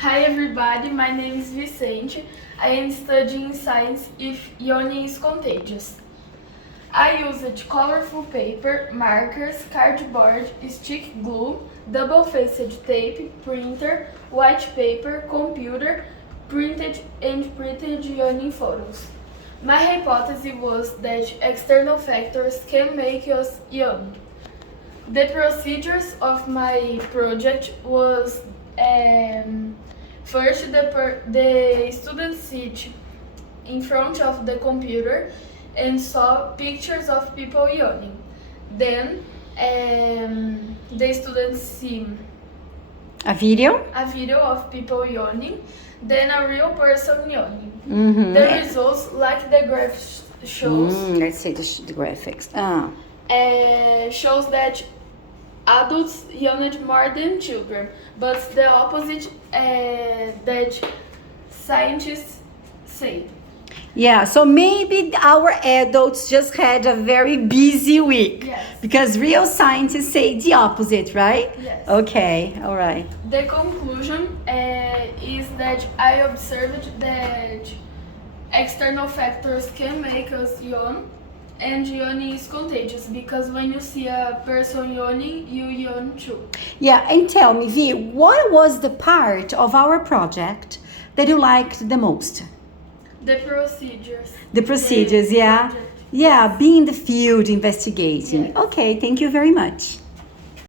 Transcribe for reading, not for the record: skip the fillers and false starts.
Hi everybody, my name is Vicente. I am studying science if yawning is contagious. I used colorful paper, markers, cardboard, stick glue, double-faced tape, printer, white paper, computer, printed yawning photos. My hypothesis was that external factors can make us yawn. The procedures of my project was first the students sit in front of the computer and saw pictures of people yawning. Then the students see A video? a video of people yawning, then a real person yawning. Mm-hmm. The results, like the graph shows, Let's see the graphics. shows that adults yawned more than children, but the opposite that scientists say. Yeah, so maybe our adults just had a very busy week. Yes. Because real scientists say the opposite, right? Yes. Okay, all right. The conclusion is that I observed that external factors can make us yawn, and yawning is contagious because when you see a person yawning, you yawn too. Yeah, and tell me, Vi, what was the part of our project that you liked the most? The procedures. The procedures, The yeah? project. Yeah, being in the field investigating. Yes. Okay, thank you very much.